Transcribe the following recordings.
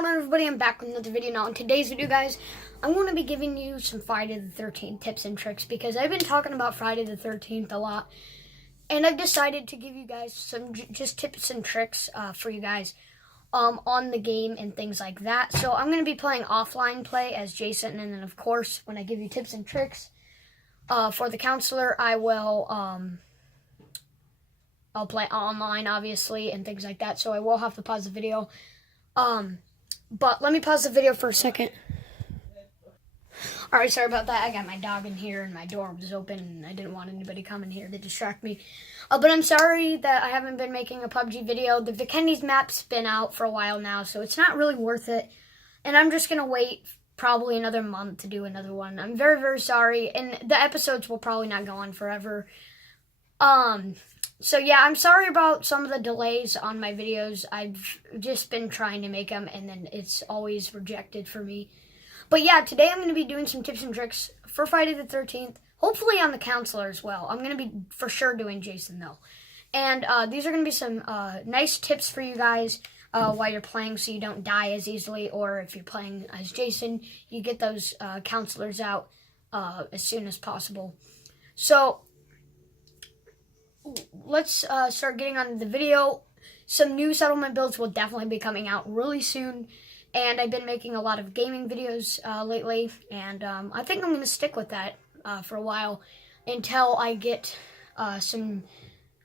Hello everybody, I'm back with another video now. In today's video, guys, I'm going to be giving you some Friday the 13th tips and tricks because I've been talking about Friday the 13th a lot, and I've decided to give you guys some just tips and tricks for you guys on the game and things like that. So I'm going to be playing offline play as Jason, and then of course when I give you tips and tricks for the counselor, I will I'll play online obviously and things like that. So I will have to pause the video. But let me pause the video for a second. Alright, sorry about that. I got my dog in here and my door was open and I didn't want anybody coming here to distract me. But I'm sorry that I haven't been making a PUBG video. The Vikeny's map's been out for a while now, so it's not really worth it. And I'm just going to wait probably another month to do another one. I'm very, very sorry. And the episodes will probably not go on forever. So yeah, I'm sorry about some of the delays on my videos. I've just been trying to make them, and then it's always rejected for me. But yeah, today I'm going to be doing some tips and tricks for Friday the 13th. Hopefully on the counselor as well. I'm going to be for sure doing Jason though. And these are going to be some nice tips for you guys while you're playing, so you don't die as easily. Or if you're playing as Jason, you get those counselors out as soon as possible. So let's start getting on the video. Some new settlement builds will definitely be coming out really soon, and I've been making a lot of gaming videos lately, and I think I'm going to stick with that for a while until I get some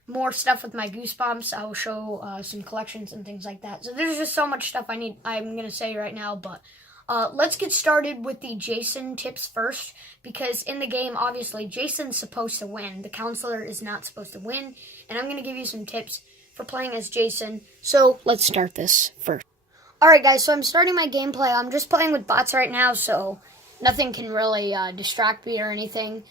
more stuff with my Goosebumps. I will show some collections and things like that. So there's just so much stuff I'm going to say right now, but let's get started with the Jason tips first, because in the game, obviously, Jason's supposed to win. The counselor is not supposed to win, and I'm going to give you some tips for playing as Jason. So let's start this first. Alright guys, so I'm starting my gameplay. I'm just playing with bots right now, so nothing can really distract me or anything.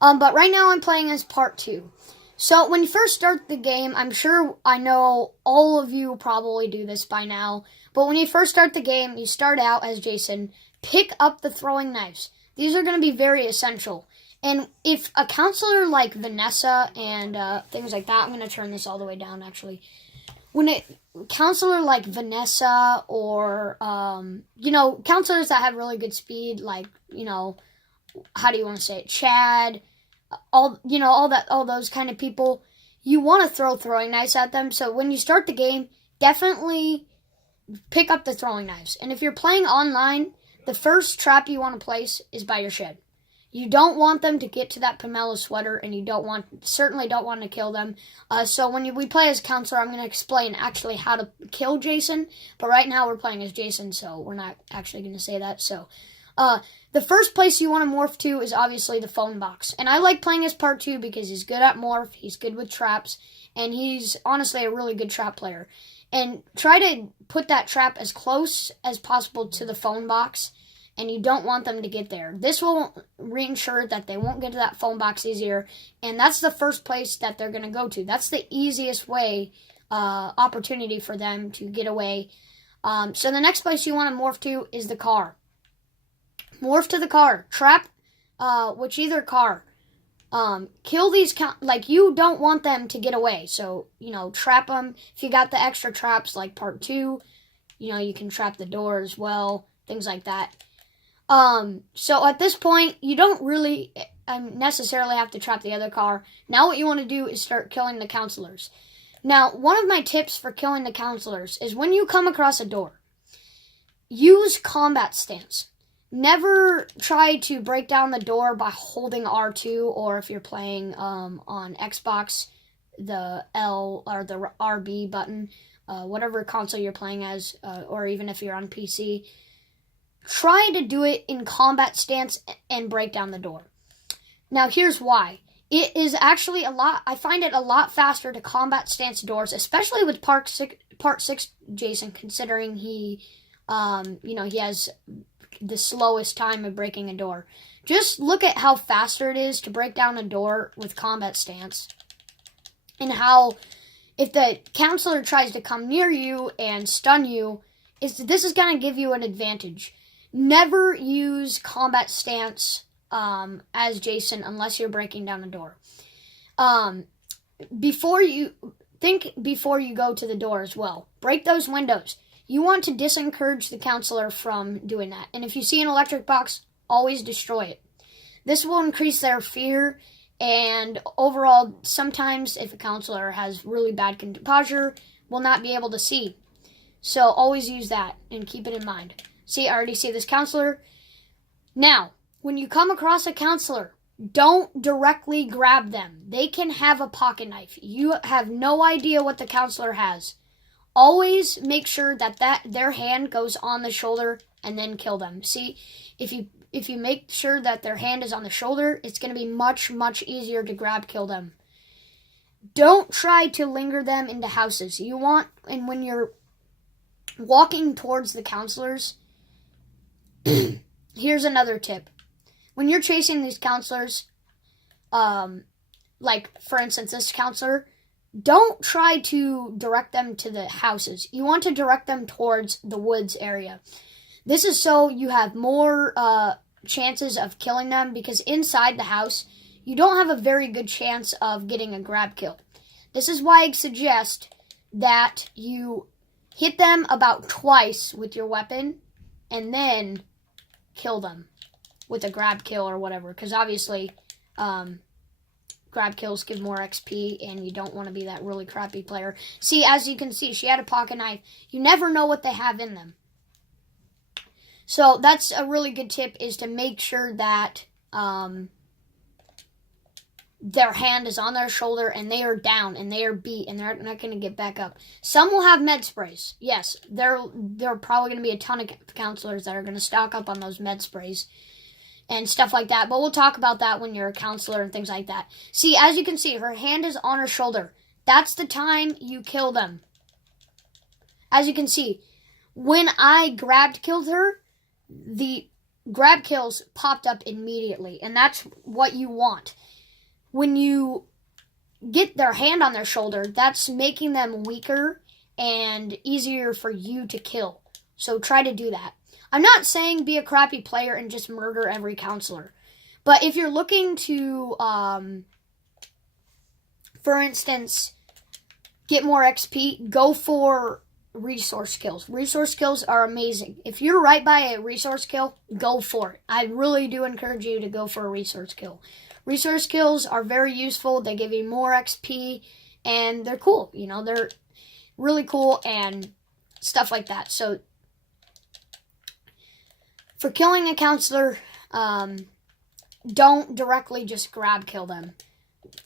But right now I'm playing as part 2. So when you first start the game, I know all of you probably do this by now, but when you first start the game, you start out as Jason, pick up the throwing knives. These are going to be very essential. And if a counselor like Vanessa and things like that, I'm going to turn this all the way down actually. When a counselor like Vanessa or, counselors that have really good speed, like, how do you want to say it, Chad, all those kind of people, you want to throw throwing knives at them. So when you start the game, definitely pick up the throwing knives. And if you're playing online, the first trap you want to place is by your shed. You don't want them to get to that Pomelo sweater, and you certainly don't want to kill them. So when we play as counselor, I'm going to explain actually how to kill Jason. But right now we're playing as Jason, so we're not actually going to say that. So the first place you want to morph to is obviously the phone box. And I like playing as part 2 because he's good at morph, he's good with traps, and he's honestly a really good trap player. And try to put that trap as close as possible to the phone box, and you don't want them to get there. This will reassure that they won't get to that phone box easier, and that's the first place that they're going to go to. That's the easiest way, opportunity for them to get away. So the next place you want to morph to is the car. Morph to the car. Trap whichever car. Kill these, you don't want them to get away. So, trap them. If you got the extra traps like part 2, you can trap the door as well. Things like that. So at this point, you don't really necessarily have to trap the other car. Now what you want to do is start killing the counselors. Now, one of my tips for killing the counselors is when you come across a door, use combat stance. Never try to break down the door by holding R2, or if you're playing on Xbox, the L or the RB button, whatever console you're playing as, or even if you're on PC. Try to do it in combat stance and break down the door. Now here's why. It is actually I find it a lot faster to combat stance doors, especially with part 6 Jason, considering he has the slowest time of breaking a door. Just look at how faster it is to break down a door with combat stance, and how if the counselor tries to come near you and stun you, this is going to give you an advantage. Never use combat stance as Jason unless you're breaking down a door. Before you go to the door as well, break those windows. You want to discourage the counselor from doing that. And if you see an electric box, always destroy it. This will increase their fear, and overall, sometimes if a counselor has really bad composure, will not be able to see. So always use that and keep it in mind. See, I already see this counselor. Now, when you come across a counselor, don't directly grab them. They can have a pocket knife. You have no idea what the counselor has. Always make sure that their hand goes on the shoulder and then kill them. See, if you make sure that their hand is on the shoulder, it's going to be much, much easier to kill them. Don't try to linger them into houses. And when you're walking towards the counselors, here's another tip. When you're chasing these counselors, like for instance this counselor, don't try to direct them to the houses. You want to direct them towards the woods area. This is so you have more chances of killing them, because inside the house, you don't have a very good chance of getting a grab kill. This is why I suggest that you hit them about twice with your weapon and then kill them with a grab kill or whatever, because obviously grab kills give more XP, and you don't want to be that really crappy player. See, as you can see, she had a pocket knife. You never know what they have in them. So that's a really good tip, is to make sure that their hand is on their shoulder and they are down and they are beat and they're not going to get back up. Some will have med sprays. Yes, there are probably going to be a ton of counselors that are going to stock up on those med sprays and stuff like that. But we'll talk about that when you're a counselor and things like that. See, as you can see, her hand is on her shoulder. That's the time you kill them. As you can see, when I killed her, the grab kills popped up immediately, and that's what you want. When you get their hand on their shoulder, that's making them weaker and easier for you to kill. So try to do that. I'm not saying be a crappy player and just murder every counselor. But if you're looking to, for instance, get more XP, go for resource kills. Resource kills are amazing. If you're right by a resource kill, go for it. I really do encourage you to go for a resource kill. Resource kills are very useful. They give you more XP, and they're cool. You know, they're really cool and stuff like that. So for killing a counselor, don't directly just grab kill them.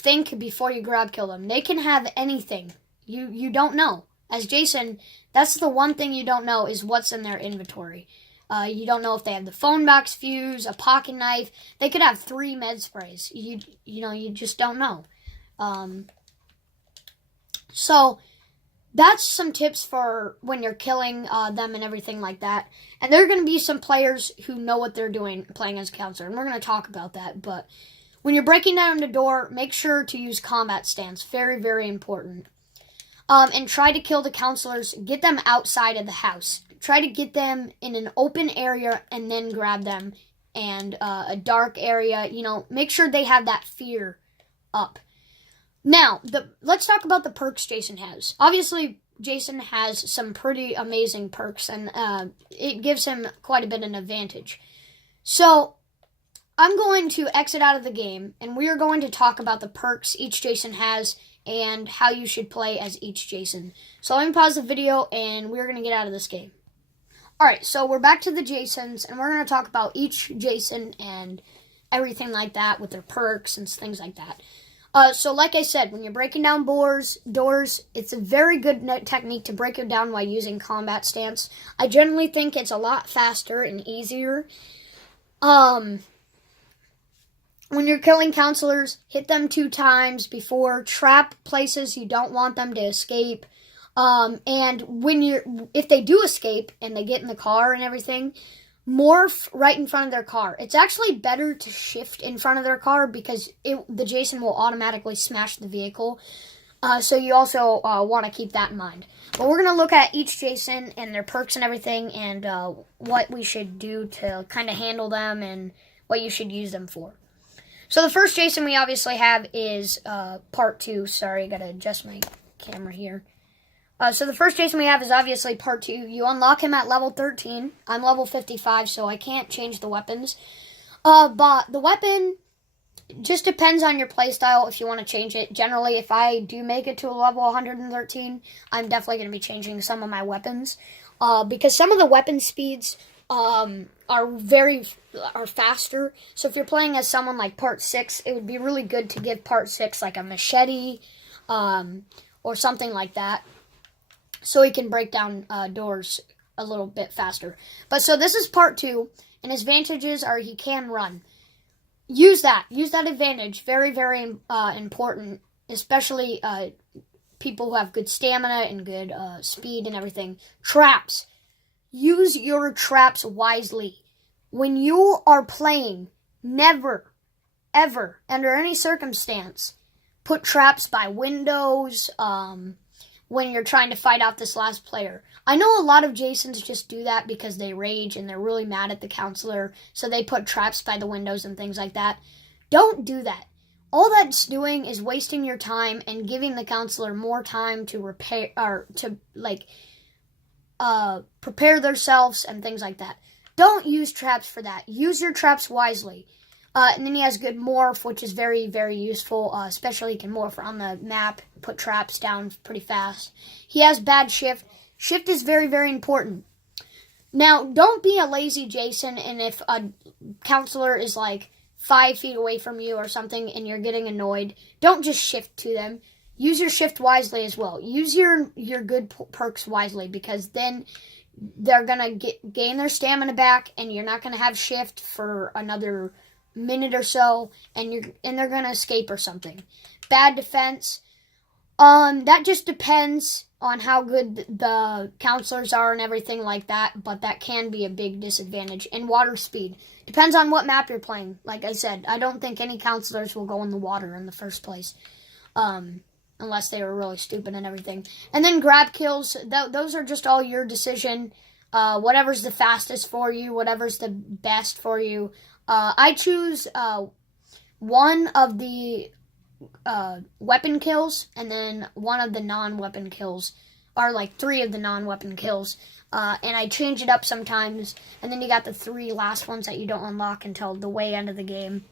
Think before you grab kill them. They can have anything. You don't know. As Jason, that's the one thing you don't know, is what's in their inventory. You don't know if they have the phone box fuse, a pocket knife. They could have 3 med sprays. You just don't know. So that's some tips for when you're killing them and everything like that. And there are going to be some players who know what they're doing playing as a counselor, and we're going to talk about that. But when you're breaking down the door, make sure to use combat stance. Very, very important. And try to kill the counselors. Get them outside of the house. Try to get them in an open area and then grab them. And a dark area, make sure they have that fear up. Now, let's talk about the perks Jason has. Obviously, Jason has some pretty amazing perks, and it gives him quite a bit of an advantage. So, I'm going to exit out of the game, and we are going to talk about the perks each Jason has and how you should play as each Jason. So let me pause the video, and we're going to get out of this game. Alright, so we're back to the Jasons, and we're going to talk about each Jason and everything like that with their perks and things like that. So like I said, when you're breaking down doors, it's a very good technique to break it down while using combat stance. I generally think it's a lot faster and easier. When you're killing counselors, hit them 2 times before. Trap places you don't want them to escape. And if they do escape and they get in the car and everything, morph right in front of their car. It's actually better to shift in front of their car because the Jason will automatically smash the vehicle. So you also want to keep that in mind. But we're going to look at each Jason and their perks and everything, and what we should do to kind of handle them and what you should use them for. So the first Jason we obviously have is part 2. Sorry, I got to adjust my camera here. So the first Jason we have is obviously part 2. You unlock him at level 13. I'm level 55, so I can't change the weapons. But the weapon just depends on your playstyle if you want to change it. Generally, if I do make it to a level 113, I'm definitely going to be changing some of my weapons. Because some of the weapon speeds are faster. So if you're playing as someone like part 6, it would be really good to give part 6 like a machete or something like that, so he can break down doors a little bit faster. But so this is part 2, and his advantages are he can run. Use that advantage. Very, very important, especially people who have good stamina and good speed and everything. Traps. Use your traps wisely. When you are playing, never, ever, under any circumstance, put traps by windows, when you're trying to fight out this last player. I know a lot of Jasons just do that because they rage and they're really mad at the counselor, so they put traps by the windows and things like that. Don't do that. All that's doing is wasting your time and giving the counselor more time to repair or to prepare themselves and things like that. Don't use traps for that. Use your traps wisely. And then he has good morph, which is very, very useful, especially he can morph on the map, put traps down pretty fast. He has bad shift. Shift is very, very important. Now, don't be a lazy Jason, and if a counselor is like 5 feet away from you or something and you're getting annoyed, don't just shift to them. Use your shift wisely as well. Use your good perks wisely, because then they're going to gain their stamina back, and you're not going to have shift for another minute or so, and they're gonna escape or something. Bad defense. That just depends on how good the counselors are and everything like that, but that can be a big disadvantage. And water speed. Depends on what map you're playing. Like I said, I don't think any counselors will go in the water in the first place. Unless they were really stupid and everything. And then grab kills. Those are just all your decision. Whatever's the fastest for you, whatever's the best for you. I choose one of the weapon kills, and then one of the non-weapon kills, or like 3 of the non-weapon kills. And I change it up sometimes, and then you got the 3 last ones that you don't unlock until the way end of the game.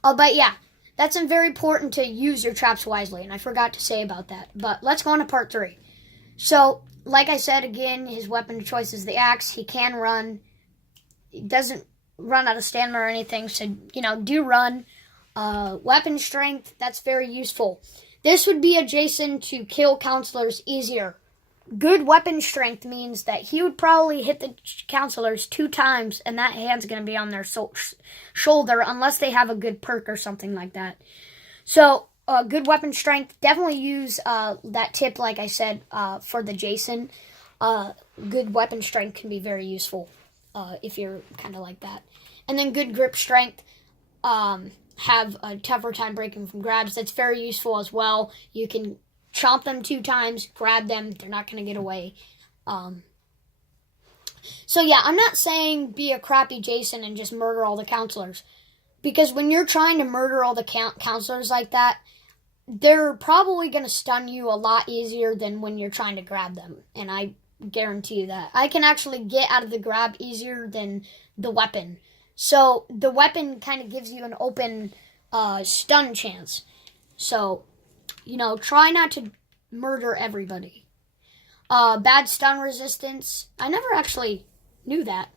But yeah, that's very important to use your traps wisely, and I forgot to say about that. But let's go on to part 3. So, like I said, again, his weapon of choice is the axe. He can run. He doesn't run out of stamina or anything, so, do run. Weapon strength, that's very useful. This would be a Jason to kill counselors easier. Good weapon strength means that he would probably hit the counselors 2 times, and that hand's going to be on their shoulder, unless they have a good perk or something like that. So, good weapon strength, definitely use that tip, like I said, for the Jason. Good weapon strength can be very useful. If you're kind of like that. And then good grip strength, have a tougher time breaking from grabs. That's very useful as well. You can chomp them 2 times, grab them, they're not going to get away. So yeah, I'm not saying be a crappy Jason and just murder all the counselors. Because when you're trying to murder all the counselors like that, they're probably going to stun you a lot easier than when you're trying to grab them. And I guarantee you that. I can actually get out of the grab easier than the weapon. So the weapon kind of gives you an open stun chance. So, try not to murder everybody. Bad stun resistance. I never actually knew that.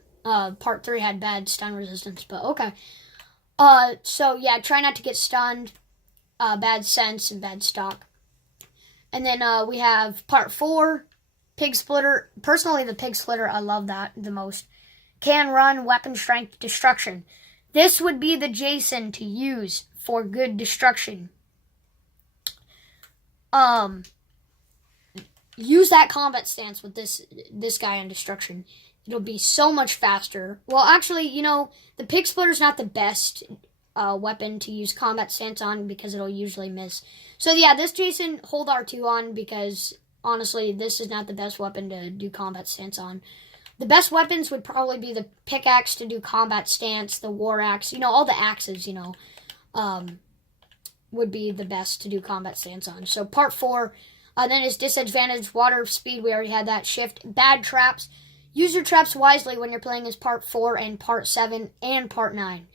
Part 3 had bad stun resistance, but okay. So yeah, try not to get stunned. Bad sense and bad stock. And then we have part 4. Pig Splitter. Personally, the Pig Splitter, I love that the most. Can run, weapon strength, destruction. This would be the Jason to use for good destruction. Use that combat stance with this guy on destruction. It'll be so much faster. Well, actually, the Pig Splitter's not the best weapon to use combat stance on because it'll usually miss. So yeah, this Jason, hold R2 on because honestly, this is not the best weapon to do combat stance on. The best weapons would probably be the pickaxe to do combat stance, the war axe, all the axes, would be the best to do combat stance on. So part 4, Then his disadvantage, water speed, we already had that. Shift, bad traps. Use your traps wisely when you're playing as Part 4 and Part 7 and Part 9.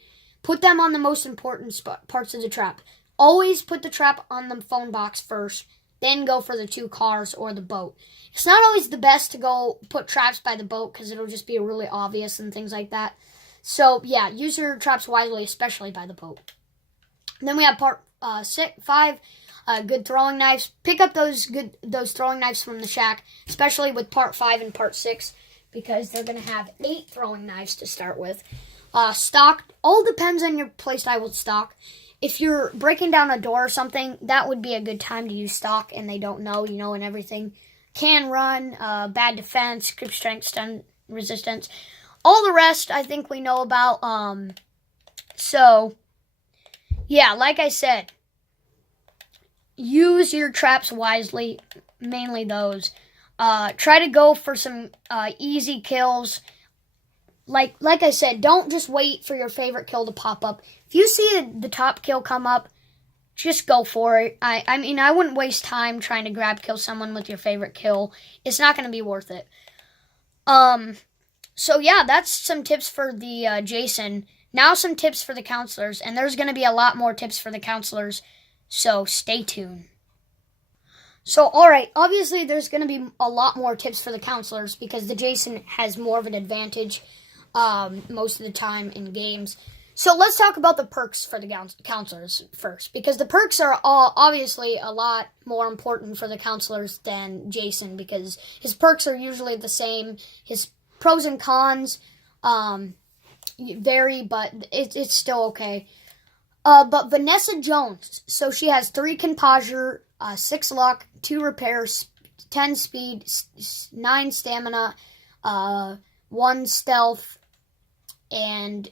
Put them on the most important parts of the trap. Always put the trap on the phone box first, then go for the 2 cars or the boat. It's not always the best to go put traps by the boat because it'll just be really obvious and things like that. So, yeah, use your traps wisely, especially by the boat. And then we have Part 5, good throwing knives. Pick up those throwing knives from the shack, especially with Part 5 and Part 6, because they're going to have 8 throwing knives to start with. Stock, all depends on your playstyle with stock. If you're breaking down a door or something, that would be a good time to use stock, and they don't know, and everything. Can run, bad defense, grip strength, stun resistance. All the rest, I think we know about. So, yeah, like I said, use your traps wisely, mainly those. Try to go for some easy kills. Like I said, don't just wait for your favorite kill to pop up. If you see the top kill come up, just go for it. I mean, I wouldn't waste time trying to grab kill someone with your favorite kill. It's not going to be worth it. So yeah, that's some tips for the Jason. Now some tips for the counselors, and there's going to be a lot more tips for the counselors, so stay tuned. So, alright, obviously there's going to be a lot more tips for the counselors because the Jason has more of an advantage most of the time in games. So let's talk about the perks for the counselors first, because the perks are all obviously a lot more important for the counselors than Jason, because his perks are usually the same. His pros and cons vary, but it's still okay. But Vanessa Jones, so she has 3 composure, 6 luck, 2 repairs, 10 speed, 9 stamina, 1 stealth, and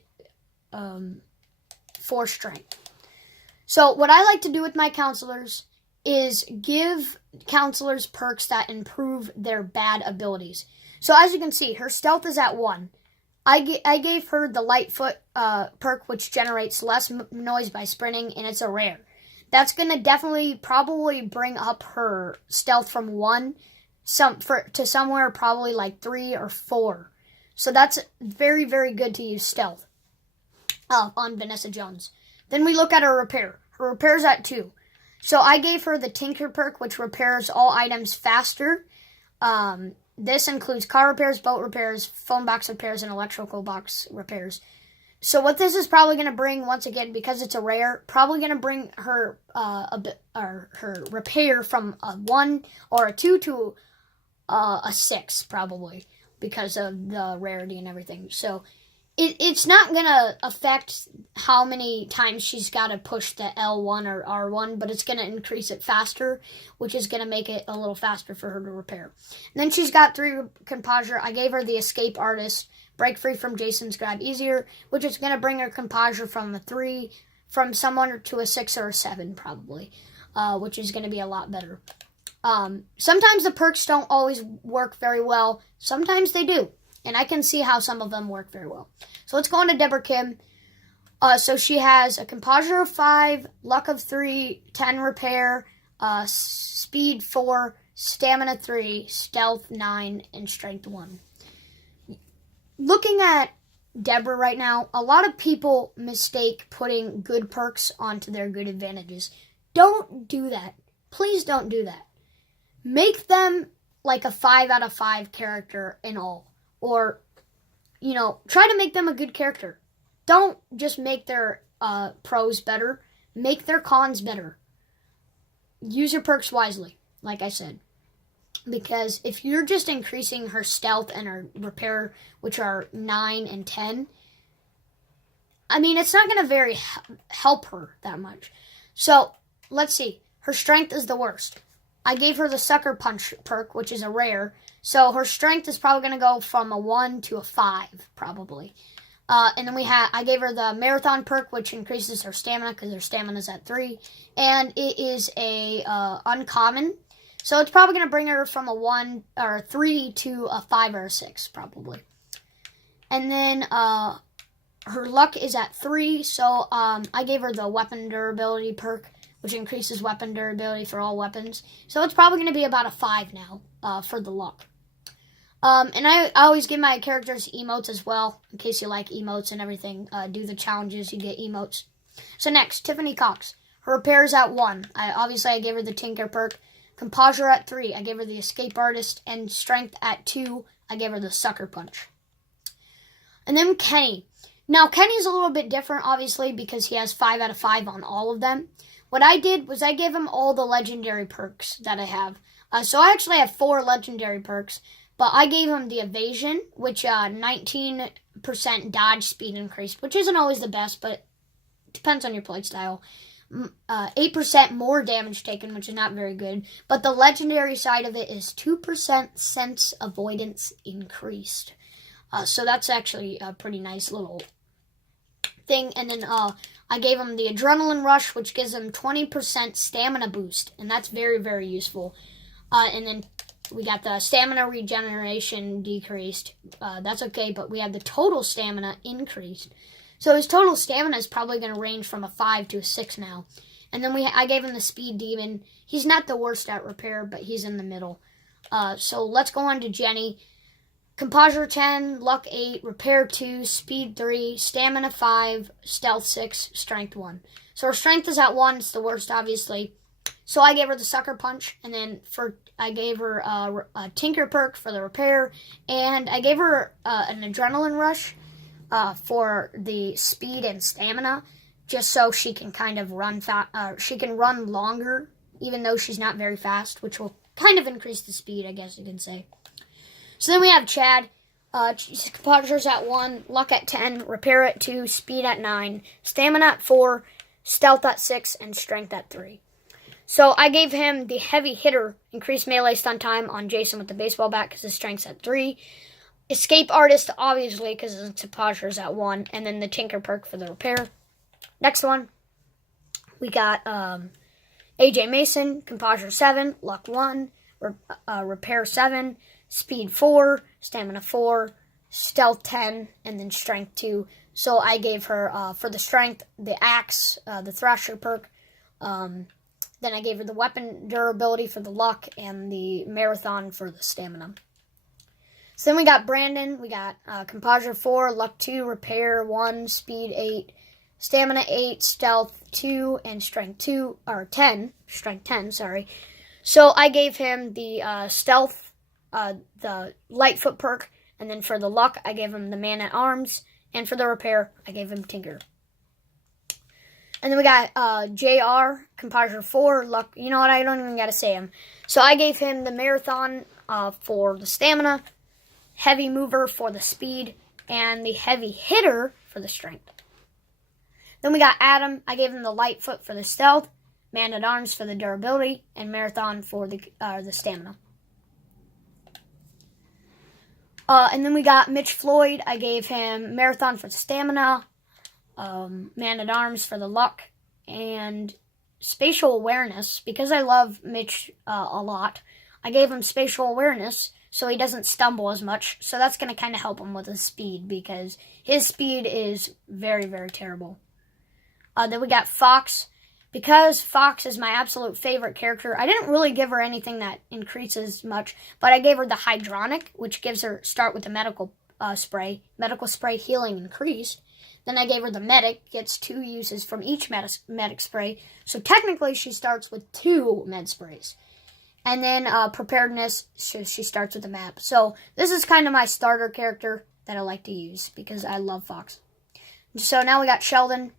4 strength. So what I like to do with my counselors is give counselors perks that improve their bad abilities. So as you can see, her stealth is at 1. I gave her the Lightfoot perk, which generates less noise by sprinting, and it's a rare. That's going to definitely probably bring up her stealth from 1 to somewhere probably like 3 or 4. So that's very, very good to use stealth on Vanessa Jones. Then we look at her repair. Her repair's at 2. So I gave her the Tinker perk, which repairs all items faster. This includes car repairs, boat repairs, phone box repairs, and electrical box repairs. So what this is probably going to bring, once again, because it's a rare, probably going to bring her her repair from a 1 or a 2 to a 6, probably, because of the rarity and everything. So it's not going to affect how many times she's got to push the L1 or R1, but it's going to increase it faster, which is going to make it a little faster for her to repair. And then she's got 3 composure. I gave her the Escape Artist, break free from Jason's grab easier, which is going to bring her composure from a 3, from someone to a 6 or a 7, probably, which is going to be a lot better. Sometimes the perks don't always work very well. Sometimes they do. And I can see how some of them work very well. So let's go on to Deborah Kim. So she has a composure of 5, luck of 3, 10 repair, speed 4, stamina 3, stealth 9, and strength 1. Looking at Deborah right now, a lot of people mistake putting good perks onto their good advantages. Don't do that. Please don't do that. Make them like a 5 out of 5 character in all. Or, try to make them a good character. Don't just make their pros better. Make their cons better. Use your perks wisely, like I said. Because if you're just increasing her stealth and her repair, which are 9 and 10, I mean, it's not going to help her that much. So, let's see. Her strength is the worst. I gave her the Sucker Punch perk, which is a rare. So her strength is probably going to go from a 1 to a 5, probably. And then I gave her the Marathon perk, which increases her stamina because her stamina is at 3. And it is a uncommon. So it's probably going to bring her from a 1 or a 3 to a 5 or a 6, probably. And then her luck is at 3. So I gave her the Weapon Durability perk, which increases weapon durability for all weapons. So it's probably going to be about a 5 now for the luck. And I always give my characters emotes as well, in case you like emotes and everything. Do the challenges, you get emotes. So next, Tiffany Cox. Her repair is at 1. Obviously, I gave her the Tinker perk. Composure at 3. I gave her the Escape Artist. And Strength at 2. I gave her the Sucker Punch. And then Kenny. Now, Kenny's a little bit different, obviously, because he has 5 out of 5 on all of them. What I did was I gave him all the legendary perks that I have. So I actually have 4 legendary perks. But I gave him the Evasion, which 19% dodge speed increased, which isn't always the best, but depends on your playstyle. 8% more damage taken, which is not very good. But the legendary side of it is 2% sense avoidance increased. So that's actually a pretty nice little thing. And then I gave him the Adrenaline Rush, which gives him 20% stamina boost. And that's very, very useful. And then we got the stamina regeneration decreased. That's okay, but we have the total stamina increased. So his total stamina is probably going to range from a 5 to a 6 now. And then I gave him the Speed Demon. He's not the worst at repair, but he's in the middle. So let's go on to Jenny. Composure 10, Luck 8, Repair 2, Speed 3, Stamina 5, Stealth 6, Strength 1. So her Strength is at 1. It's the worst, obviously. So I gave her the Sucker Punch, and then I gave her a Tinker perk for the repair, and I gave her an Adrenaline Rush for the speed and stamina, just so she can kind of run she can run longer, even though she's not very fast, which will kind of increase the speed, I guess you can say. So then we have Chad. Composure's at 1, Luck at 10, Repair at 2, Speed at 9, Stamina at 4, Stealth at 6, and Strength at 3. So I gave him the Heavy Hitter, increased melee stun time on Jason with the baseball bat because his strength's at 3. Escape Artist, obviously, because his Composure's at 1. And then the Tinker perk for the repair. Next one, we got AJ Mason, Composure 7, Luck 1, Repair 7, Speed 4, Stamina 4, Stealth 10, and then Strength 2. So I gave her, for the Strength, the Axe, the Thrasher perk. Then I gave her the Weapon Durability for the Luck and the Marathon for the Stamina. So then we got Brandon. We got Composure 4, Luck 2, Repair 1, Speed 8, Stamina 8, Stealth 2, and Strength 2, or 10. Strength 10, sorry. So I gave him the Stealth, the Lightfoot perk, and then for the Luck, I gave him the Man-at-Arms, and for the Repair, I gave him Tinker. And then we got JR, Composure 4, Luck. You know what? I don't even got to say him. So I gave him the Marathon for the Stamina, Heavy Mover for the Speed, and the Heavy Hitter for the Strength. Then we got Adam. I gave him the Lightfoot for the Stealth, Man-at-Arms for the Durability, and Marathon for the Stamina. And then we got Mitch Floyd. I gave him Marathon for the Stamina, Man-at-Arms for the Luck, and Spatial Awareness. Because I love Mitch a lot, I gave him Spatial Awareness so he doesn't stumble as much. So that's going to kind of help him with his speed, because his speed is very, very terrible. Then we got Fox. Because Fox is my absolute favorite character, I didn't really give her anything that increases much, but I gave her the Hydronic, which gives her start with the medical spray. Medical spray healing increased. Then I gave her the Medic, gets 2 uses from each medic spray. So technically she starts with 2 med sprays. And then Preparedness, so she starts with the map. So this is kind of my starter character that I like to use because I love Fox. So now we got Sheldon.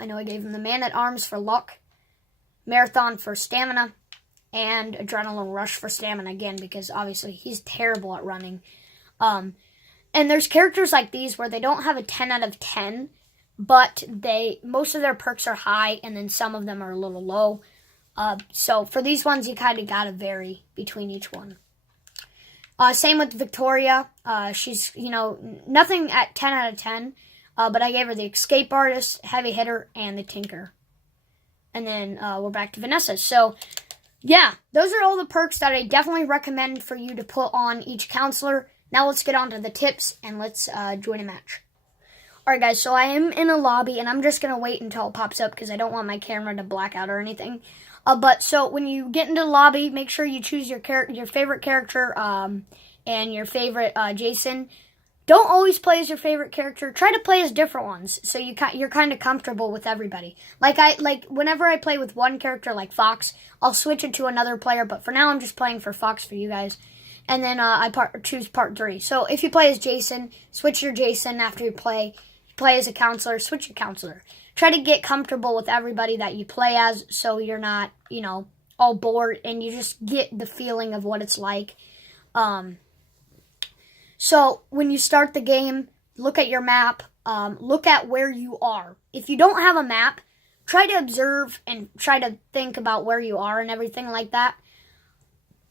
I know I gave him the Man-at-Arms for Luck, Marathon for Stamina, and Adrenaline Rush for Stamina again, because obviously he's terrible at running. And there's characters like these where they don't have a 10 out of 10, but most of their perks are high, and then some of them are a little low. So for these ones, you kind of got to vary between each one. Same with Victoria. She's, nothing at 10 out of 10. But I gave her the Escape Artist, Heavy Hitter, and the Tinker. And then we're back to Vanessa. So, yeah, those are all the perks that I definitely recommend for you to put on each counselor. Now let's get on to the tips, and let's join a match. Alright guys, so I am in a lobby and I'm just going to wait until it pops up because I don't want my camera to black out or anything. But so when you get into the lobby, make sure you choose your favorite character and your favorite Jason. Don't always play as your favorite character. Try to play as different ones so you're kind of comfortable with everybody. Like whenever I play with one character like Fox, I'll switch it to another player, but for now I'm just playing for Fox for you guys. And then I choose part 3. So if you play as Jason, switch your Jason after you play. Play as a counselor, switch your counselor. Try to get comfortable with everybody that you play as so you're not, all bored and you just get the feeling of what it's like. So when you start the game, look at your map, look at where you are. If you don't have a map, try to observe and try to think about where you are and everything like that.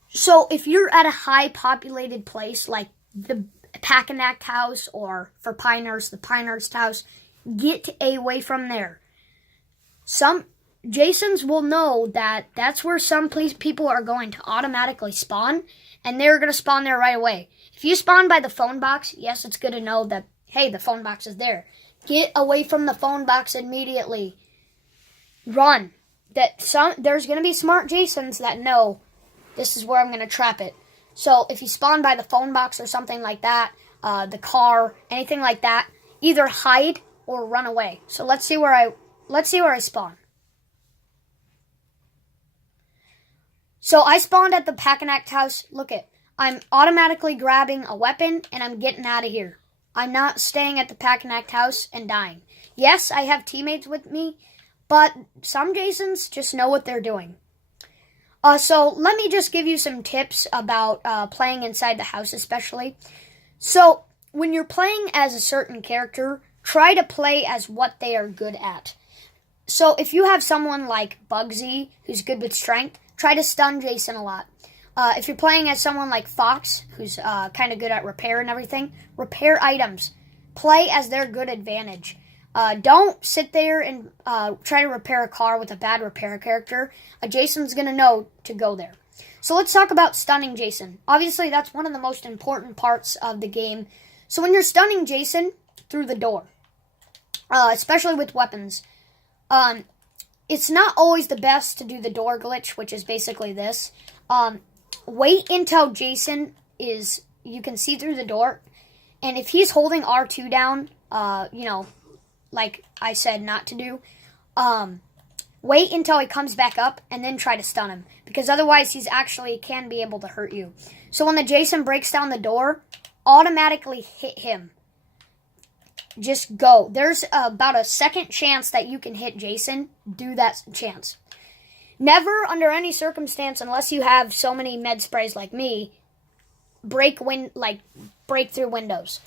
So if you're at a high populated place like the Packanack house or for Pinehurst, the Pinehurst house, get away from there. Some Jasons will know that that's where some people are going to automatically spawn, and they're going to spawn there right away. If you spawn by the phone box, yes, it's good to know that, hey, the phone box is there. Get away from the phone box immediately. Run. There's going to be smart Jasons that know this is where I'm going to trap it. So if you spawn by the phone box or something like that, the car, anything like that, either hide or run away. So let's see where I spawn. So I spawned at the Packanack house. Look it. I'm automatically grabbing a weapon and I'm getting out of here. I'm not staying at the Packanack house and dying. Yes, I have teammates with me, but some Jasons just know what they're doing. So let me just give you some tips about playing inside the house especially. So when you're playing as a certain character, try to play as what they are good at. So if you have someone like Bugsy, who's good with strength, try to stun Jason a lot. If you're playing as someone like Fox, who's kind of good at repair and everything, repair items. Play as their good advantage. Don't sit there and try to repair a car with a bad repair character. Jason's going to know to go there. So let's talk about stunning Jason. Obviously, that's one of the most important parts of the game. So when you're stunning Jason, through the door, especially with weapons, it's not always the best to do the door glitch, which is basically this. Wait until Jason you can see through the door, and if he's holding R2 down, like I said not to do, wait until he comes back up and then try to stun him, because otherwise he's actually can be able to hurt you. So when the Jason breaks down the door, automatically hit him. Just go. There's about a second chance that you can hit Jason. Do that chance. Never, under any circumstance, unless you have so many med sprays like me, break through windows.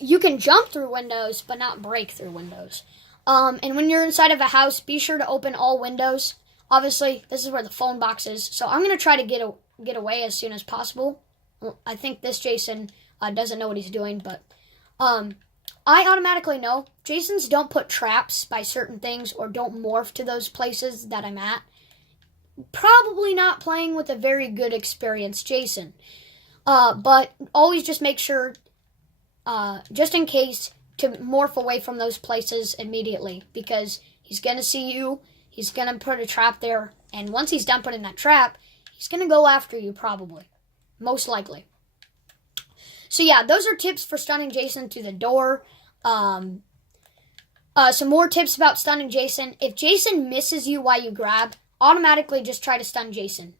You can jump through windows, but not break through windows. And when you're inside of a house, be sure to open all windows. Obviously, this is where the phone box is, so I'm going to try to get away as soon as possible. I think this Jason doesn't know what he's doing, but I automatically know Jasons don't put traps by certain things or don't morph to those places that I'm at. Probably not playing with a very good experienced Jason. But always just make sure, just in case, to morph away from those places immediately, because he's going to see you, he's going to put a trap there, and once he's done putting that trap, he's going to go after you probably, most likely. So yeah, those are tips for stunning Jason through the door. Some more tips about stunning Jason. If Jason misses you while you grab, automatically just try to stun Jason.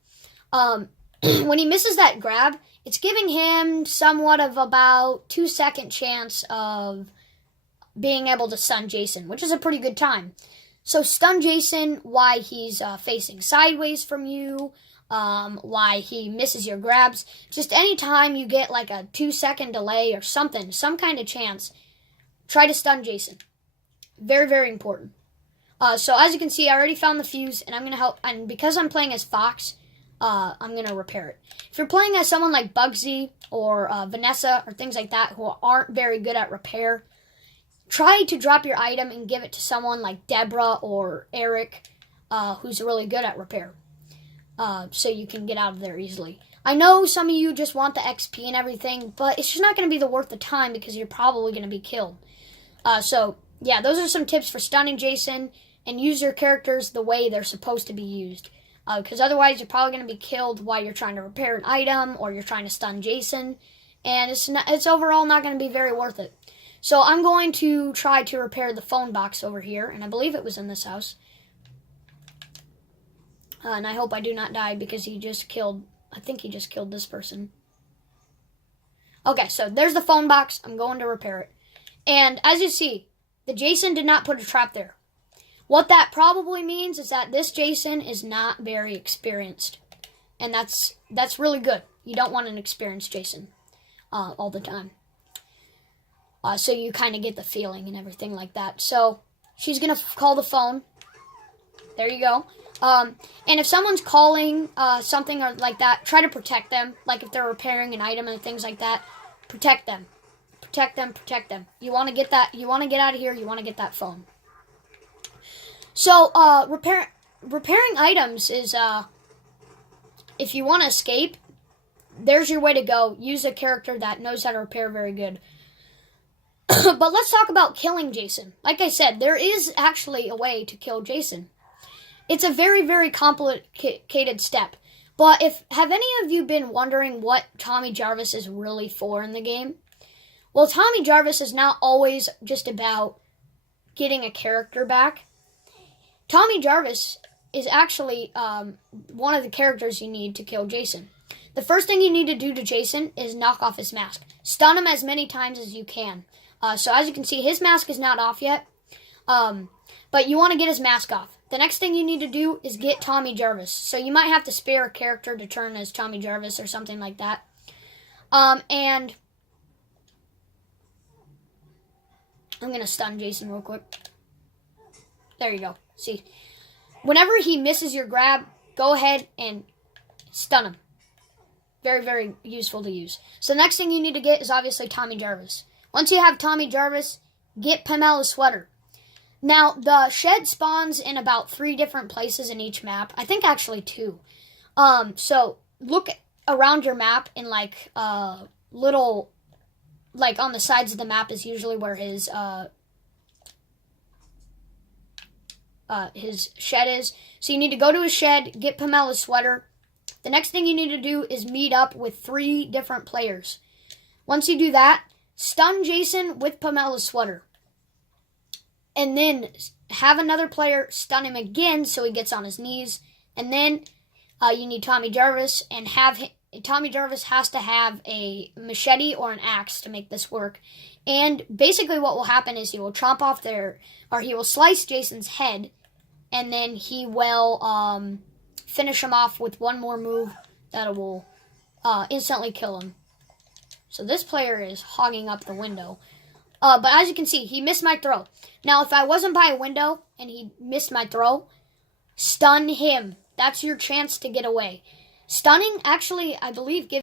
When he misses that grab, it's giving him somewhat of about 2-second chance of being able to stun Jason, which is a pretty good time. So stun Jason while he's facing sideways from you, why he misses your grabs. Just any time you get like a 2-second delay or something, some kind of chance, try to stun Jason. Very, very important. So as you can see, I already found the fuse, and I'm going to help. And because I'm playing as Fox, I'm going to repair it. If you're playing as someone like Bugsy or Vanessa or things like that who aren't very good at repair, try to drop your item and give it to someone like Deborah or Eric, who's really good at repair. So you can get out of there easily. I know some of you just want the XP and everything, but it's just not going to be worth the time because you're probably going to be killed. So, yeah, those are some tips for stunning Jason, and use your characters the way they're supposed to be used. Because otherwise, you're probably going to be killed while you're trying to repair an item, or you're trying to stun Jason, and it's overall not going to be very worth it. So I'm going to try to repair the phone box over here, and I believe it was in this house. And I hope I do not die because he just killed, I think he just killed this person. Okay, so there's the phone box. I'm going to repair it. And as you see, the Jason did not put a trap there. What that probably means is that this Jason is not very experienced. And that's really good. You don't want an experienced Jason all the time. So you kind of get the feeling and everything like that. So she's going to call the phone. There you go. And if someone's calling something or like that, try to protect them. Like if they're repairing an item and things like that, protect them. Protect them, protect them. You want to get that, you want to get out of here, you want to get that phone. So, repairing items is, if you want to escape, there's your way to go. Use a character that knows how to repair very good. But let's talk about killing Jason. Like I said, there is actually a way to kill Jason. It's a very, very complicated step. But have any of you been wondering what Tommy Jarvis is really for in the game? Well, Tommy Jarvis is not always just about getting a character back. Tommy Jarvis is actually one of the characters you need to kill Jason. The first thing you need to do to Jason is knock off his mask. Stun him as many times as you can. So as you can see, his mask is not off yet. But you want to get his mask off. The next thing you need to do is get Tommy Jarvis. So you might have to spare a character to turn as Tommy Jarvis or something like that. And I'm going to stun Jason real quick. There you go. See, whenever he misses your grab, go ahead and stun him. Very, very useful to use. So the next thing you need to get is obviously Tommy Jarvis. Once you have Tommy Jarvis, get Pamela's sweater. Now, the shed spawns in about 3 different places in each map. I think actually 2. So look around your map in like little, like on the sides of the map is usually where his shed is. So you need to go to his shed, get Pamela's sweater. The next thing you need to do is meet up with 3 different players. Once you do that, stun Jason with Pamela's sweater. And then have another player stun him again so he gets on his knees. And then you need Tommy Jarvis, and Tommy Jarvis has to have a machete or an axe to make this work. And basically what will happen is he will chomp off he will slice Jason's head, and then he will finish him off with one more move that will instantly kill him. So this player is hogging up the window. But as you can see, he missed my throw. Now, if I wasn't by a window and he missed my throw, stun him. That's your chance to get away. Stunning, actually, I believe, gives